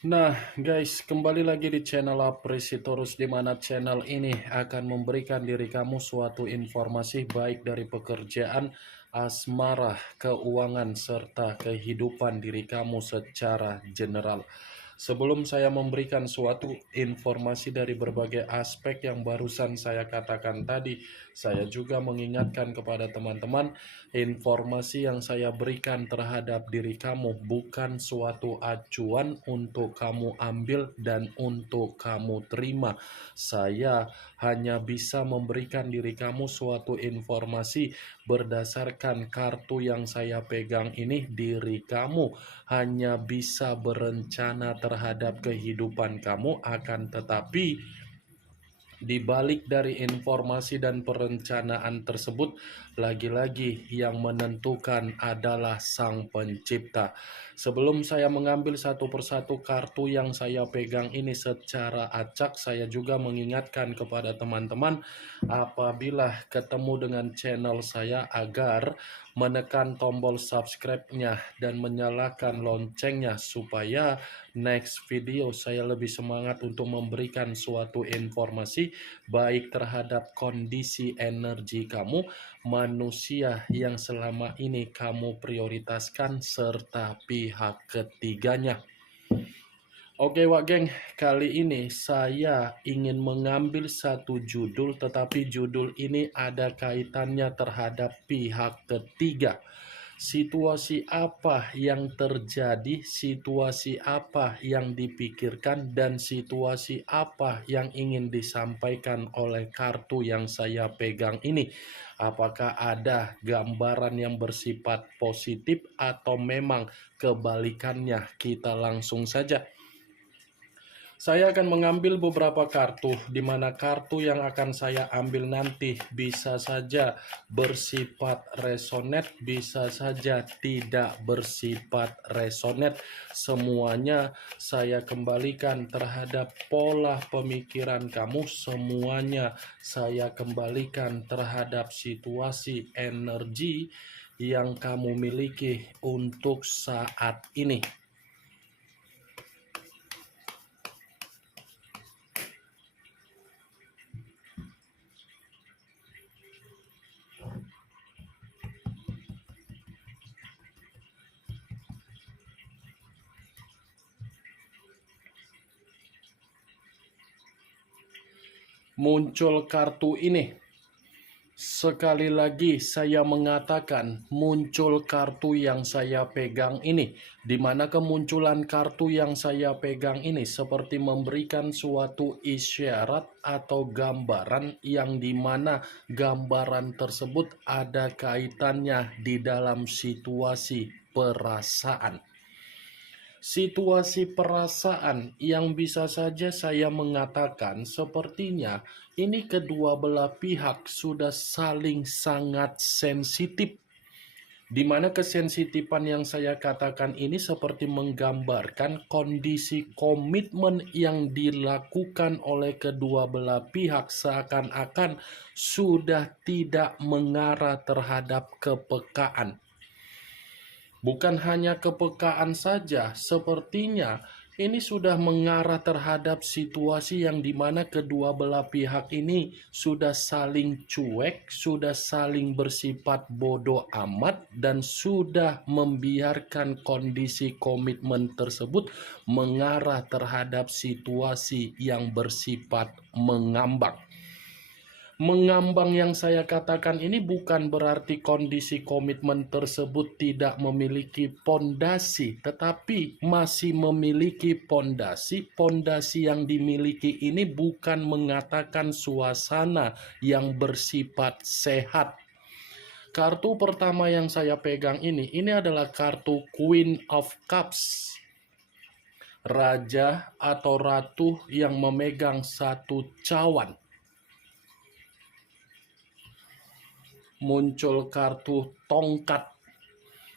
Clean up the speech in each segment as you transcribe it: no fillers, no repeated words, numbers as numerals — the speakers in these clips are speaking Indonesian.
Nah guys, kembali lagi di channel Apresitorus, di mana channel ini akan memberikan diri kamu suatu informasi baik dari pekerjaan, asmara, keuangan, serta kehidupan diri kamu secara general. Sebelum saya memberikan suatu informasi dari berbagai aspek yang barusan saya katakan tadi, saya juga mengingatkan kepada teman-teman, informasi yang saya berikan terhadap diri kamu bukan suatu acuan untuk kamu ambil dan untuk kamu terima. Saya hanya bisa memberikan diri kamu suatu informasi berdasarkan kartu yang saya pegang ini. Diri kamu hanya bisa berencana terhadap kehidupan kamu, akan tetapi di balik dari informasi dan perencanaan tersebut, lagi-lagi yang menentukan adalah Sang Pencipta. Sebelum saya mengambil satu persatu kartu yang saya pegang ini secara acak, saya juga mengingatkan kepada teman-teman apabila ketemu dengan channel saya agar menekan tombol subscribe-nya dan menyalakan loncengnya supaya next video saya lebih semangat untuk memberikan suatu informasi baik terhadap kondisi energi kamu, manusia yang selama ini kamu prioritaskan, serta pihak ketiganya. Oke Wak Geng, kali ini saya ingin mengambil satu judul, tetapi judul ini ada kaitannya terhadap pihak ketiga. Situasi apa yang terjadi, situasi apa yang dipikirkan, dan situasi apa yang ingin disampaikan oleh kartu yang saya pegang ini. Apakah ada gambaran yang bersifat positif atau memang kebalikannya? Kita langsung saja. Saya akan mengambil beberapa kartu, di mana kartu yang akan saya ambil nanti bisa saja bersifat resonate, bisa saja tidak bersifat resonate. Semuanya saya kembalikan terhadap pola pemikiran kamu, semuanya saya kembalikan terhadap situasi energi yang kamu miliki untuk saat ini. Muncul kartu ini. Sekali lagi saya mengatakan muncul kartu yang saya pegang ini, di mana kemunculan kartu yang saya pegang ini seperti memberikan suatu isyarat atau gambaran yang dimana gambaran tersebut ada kaitannya di dalam situasi perasaan. Situasi perasaan yang bisa saja saya mengatakan sepertinya ini kedua belah pihak sudah saling sangat sensitif, di mana kesensitifan yang saya katakan ini seperti menggambarkan kondisi komitmen yang dilakukan oleh kedua belah pihak seakan-akan sudah tidak mengarah terhadap kepekaan. Bukan hanya kepekaan saja, sepertinya ini sudah mengarah terhadap situasi yang dimana kedua belah pihak ini sudah saling cuek, sudah saling bersifat bodoh amat, dan sudah membiarkan kondisi komitmen tersebut mengarah terhadap situasi yang bersifat mengambang. Mengambang yang saya katakan ini bukan berarti kondisi komitmen tersebut tidak memiliki pondasi, tetapi masih memiliki pondasi. Pondasi yang dimiliki ini bukan mengatakan suasana yang bersifat sehat. Kartu pertama yang saya pegang ini adalah kartu Queen of Cups. Raja atau ratu yang memegang satu cawan. Muncul kartu tongkat,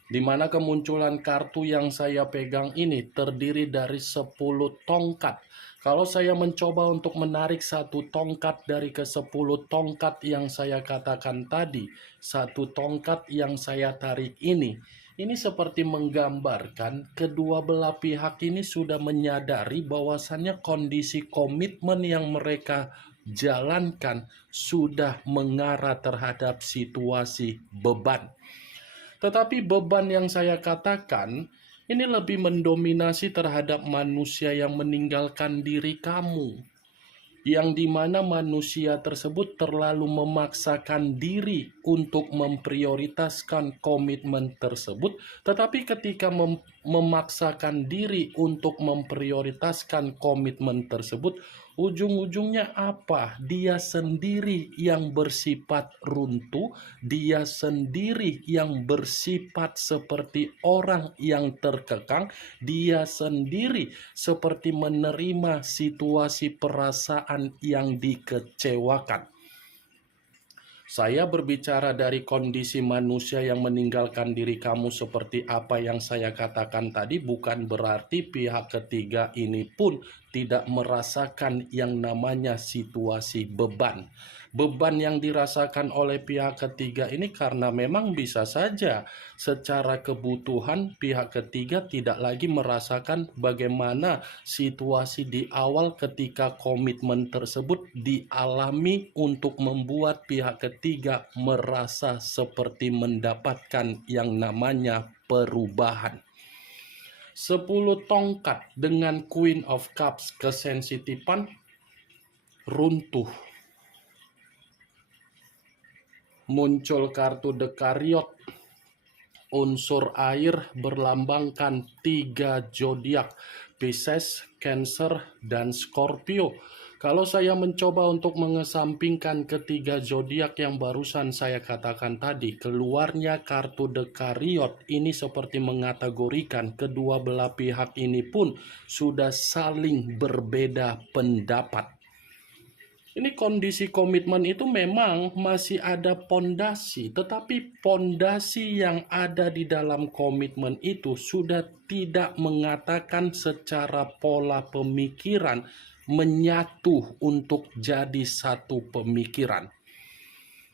di mana kemunculan kartu yang saya pegang ini terdiri dari 10 tongkat. Kalau saya mencoba untuk menarik satu tongkat dari ke-10 tongkat yang saya katakan tadi, satu tongkat yang saya tarik ini Ini seperti menggambarkan kedua belah pihak ini sudah menyadari bahwasannya kondisi komitmen yang mereka jalankan sudah mengarah terhadap situasi beban. Tetapi beban yang saya katakan ini lebih mendominasi terhadap manusia yang meninggalkan diri kamu, yang dimana manusia tersebut terlalu memaksakan diri untuk memprioritaskan komitmen tersebut, tetapi ketika memaksakan diri untuk memprioritaskan komitmen tersebut, ujung-ujungnya apa? Dia sendiri yang bersifat runtuh, dia sendiri yang bersifat seperti orang yang terkekang, dia sendiri seperti menerima situasi perasaan yang dikecewakan. Saya berbicara dari kondisi manusia yang meninggalkan diri kamu seperti apa yang saya katakan tadi, bukan berarti pihak ketiga ini pun tidak merasakan yang namanya situasi beban. Beban yang dirasakan oleh pihak ketiga ini karena memang bisa saja secara kebutuhan pihak ketiga tidak lagi merasakan bagaimana situasi di awal ketika komitmen tersebut dialami untuk membuat pihak ketiga merasa seperti mendapatkan yang namanya perubahan. 10 tongkat dengan Queen of Cups kesensitifan runtuh. Muncul kartu The Chariot, unsur air berlambangkan 3 zodiak, Pisces, Cancer, dan Scorpio. Kalau saya mencoba untuk mengesampingkan ketiga zodiak yang barusan saya katakan tadi, keluarnya kartu The Chariot ini seperti mengategorikan kedua belah pihak ini pun sudah saling berbeda pendapat. Ini kondisi komitmen itu memang masih ada pondasi, tetapi pondasi yang ada di dalam komitmen itu sudah tidak mengatakan secara pola pemikiran menyatu untuk jadi satu pemikiran.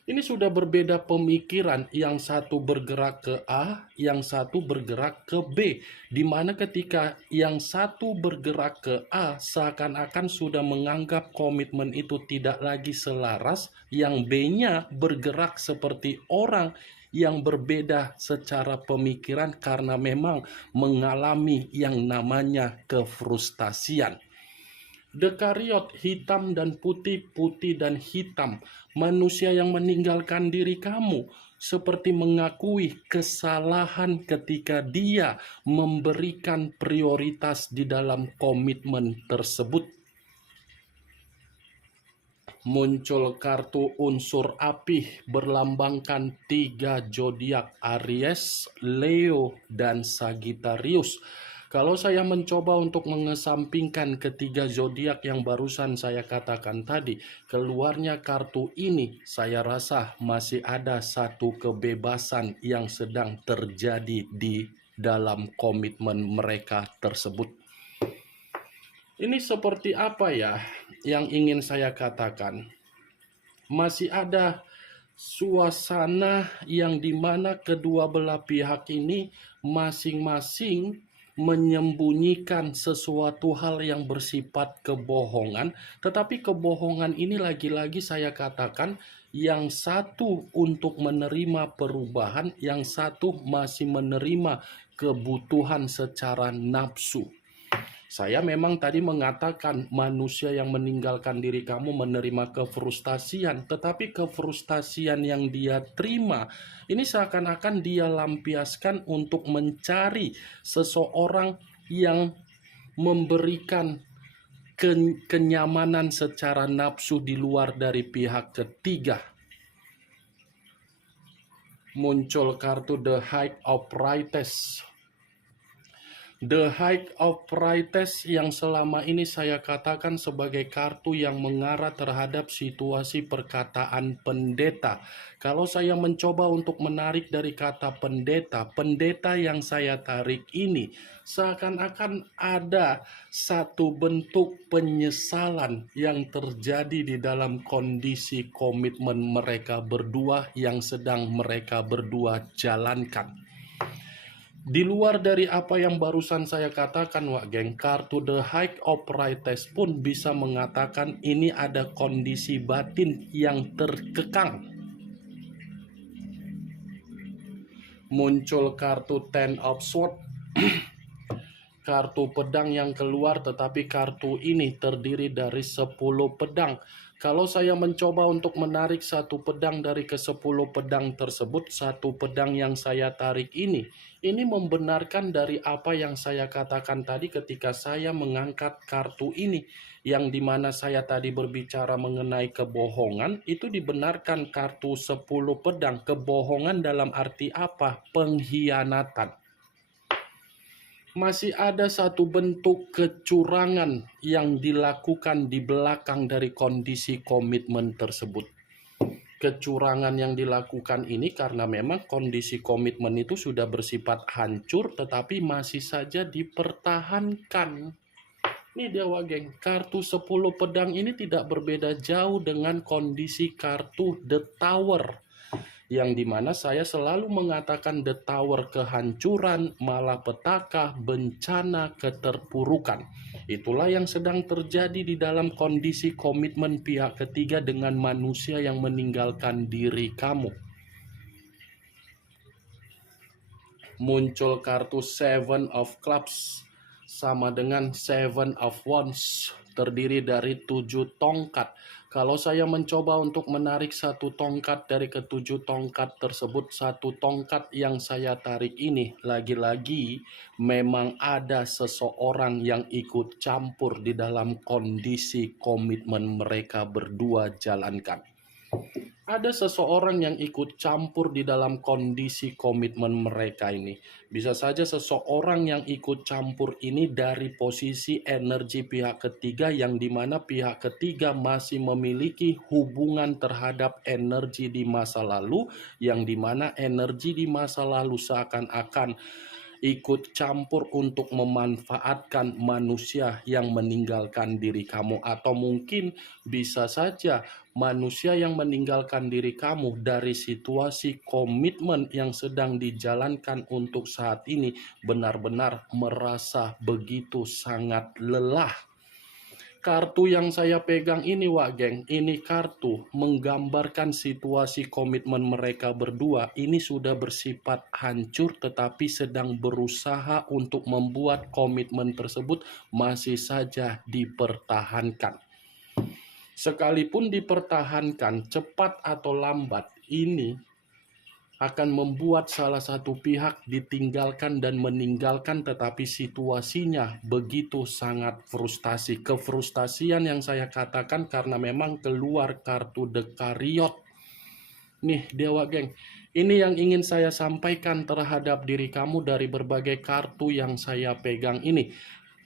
Ini sudah berbeda pemikiran, yang satu bergerak ke A, yang satu bergerak ke B. Di mana ketika yang satu bergerak ke A, seakan-akan sudah menganggap komitmen itu tidak lagi selaras, yang B-nya bergerak seperti orang yang berbeda secara pemikiran karena memang mengalami yang namanya kefrustasian. The Chariot, hitam dan putih, putih dan hitam. Manusia yang meninggalkan diri kamu seperti mengakui kesalahan ketika dia memberikan prioritas di dalam komitmen tersebut. Muncul kartu unsur api berlambangkan 3 zodiak, Aries, Leo, dan Sagittarius. Kalau saya mencoba untuk mengesampingkan ketiga zodiak yang barusan saya katakan tadi, keluarnya kartu ini, saya rasa masih ada satu kebebasan yang sedang terjadi di dalam komitmen mereka tersebut. Ini seperti apa ya yang ingin saya katakan? Masih ada suasana yang dimana kedua belah pihak ini masing-masing menyembunyikan sesuatu hal yang bersifat kebohongan, tetapi kebohongan ini lagi-lagi saya katakan, yang satu untuk menerima perubahan, yang satu masih menerima kebutuhan secara nafsu. Saya memang tadi mengatakan manusia yang meninggalkan diri kamu menerima kefrustasian, tetapi kefrustasian yang dia terima ini seakan-akan dia lampiaskan untuk mencari seseorang yang memberikan kenyamanan secara nafsu di luar dari pihak ketiga. Muncul kartu The Height of Priestess. The Height of Priestess yang selama ini saya katakan sebagai kartu yang mengarah terhadap situasi perkataan pendeta. Kalau saya mencoba untuk menarik dari kata pendeta, pendeta yang saya tarik ini seakan-akan ada satu bentuk penyesalan yang terjadi di dalam kondisi komitmen mereka berdua yang sedang mereka berdua jalankan. Di luar dari apa yang barusan saya katakan, Wak Geng, kartu The High of Test pun bisa mengatakan ini ada kondisi batin yang terkekang. Muncul kartu Ten of Swords, kartu pedang yang keluar, tetapi kartu ini terdiri dari 10 pedang. Kalau saya mencoba untuk menarik satu pedang dari ke-10 pedang tersebut, satu pedang yang saya tarik ini membenarkan dari apa yang saya katakan tadi ketika saya mengangkat kartu ini, yang dimana saya tadi berbicara mengenai kebohongan, itu dibenarkan kartu 10 pedang. Kebohongan dalam arti apa? Pengkhianatan. Masih ada satu bentuk kecurangan yang dilakukan di belakang dari kondisi komitmen tersebut. Kecurangan yang dilakukan ini karena memang kondisi komitmen itu sudah bersifat hancur tetapi masih saja dipertahankan. Ini dia, Wageng, kartu 10 pedang ini tidak berbeda jauh dengan kondisi kartu The Tower, yang dimana saya selalu mengatakan The Tower kehancuran, malapetaka, bencana, keterpurukan. Itulah yang sedang terjadi di dalam kondisi komitmen pihak ketiga dengan manusia yang meninggalkan diri kamu. Muncul kartu Seven of Clubs sama dengan Seven of Wands, terdiri dari 7 tongkat. Kalau saya mencoba untuk menarik satu tongkat dari ke-7 tongkat tersebut, satu tongkat yang saya tarik ini, lagi-lagi memang ada seseorang yang ikut campur di dalam kondisi komitmen mereka berdua jalankan. Ada seseorang yang ikut campur di dalam kondisi komitmen mereka ini. Bisa saja seseorang yang ikut campur ini dari posisi energi pihak ketiga, yang dimana pihak ketiga masih memiliki hubungan terhadap energi di masa lalu, yang dimana energi di masa lalu seakan-akan ikut campur untuk memanfaatkan manusia yang meninggalkan diri kamu, atau mungkin bisa saja manusia yang meninggalkan diri kamu dari situasi komitmen yang sedang dijalankan untuk saat ini benar-benar merasa begitu sangat lelah. Kartu yang saya pegang ini, Wak Geng, ini kartu menggambarkan situasi komitmen mereka berdua ini sudah bersifat hancur tetapi sedang berusaha untuk membuat komitmen tersebut masih saja dipertahankan. Sekalipun dipertahankan, cepat atau lambat, ini akan membuat salah satu pihak ditinggalkan dan meninggalkan, tetapi situasinya begitu sangat frustasi. Kefrustasian yang saya katakan karena memang keluar kartu The Chariot. Nih, Dewa Geng, ini yang ingin saya sampaikan terhadap diri kamu dari berbagai kartu yang saya pegang ini.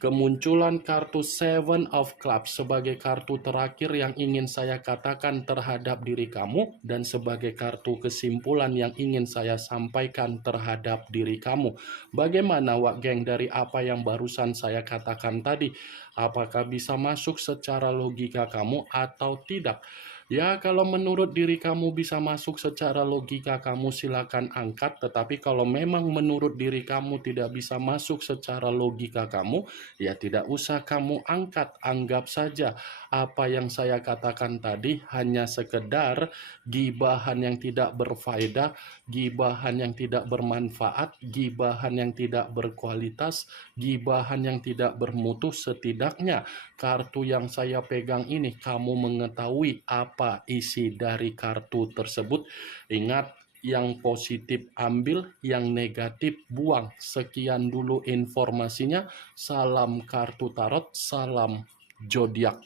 Kemunculan kartu Seven of Clubs sebagai kartu terakhir yang ingin saya katakan terhadap diri kamu, dan sebagai kartu kesimpulan yang ingin saya sampaikan terhadap diri kamu. Bagaimana, Wak Geng, dari apa yang barusan saya katakan tadi? Apakah bisa masuk secara logika kamu atau tidak? Ya, kalau menurut diri kamu bisa masuk secara logika kamu silakan angkat, tetapi kalau memang menurut diri kamu tidak bisa masuk secara logika kamu, ya tidak usah kamu angkat. Anggap saja apa yang saya katakan tadi hanya sekedar gibahan yang tidak berfaedah, gibahan yang tidak bermanfaat, gibahan yang tidak berkualitas, gibahan yang tidak bermutu. Setidaknya kartu yang saya pegang ini kamu mengetahui apa isi dari kartu tersebut. Ingat, yang positif ambil, yang negatif buang. Sekian dulu informasinya. Salam kartu tarot, salam zodiak.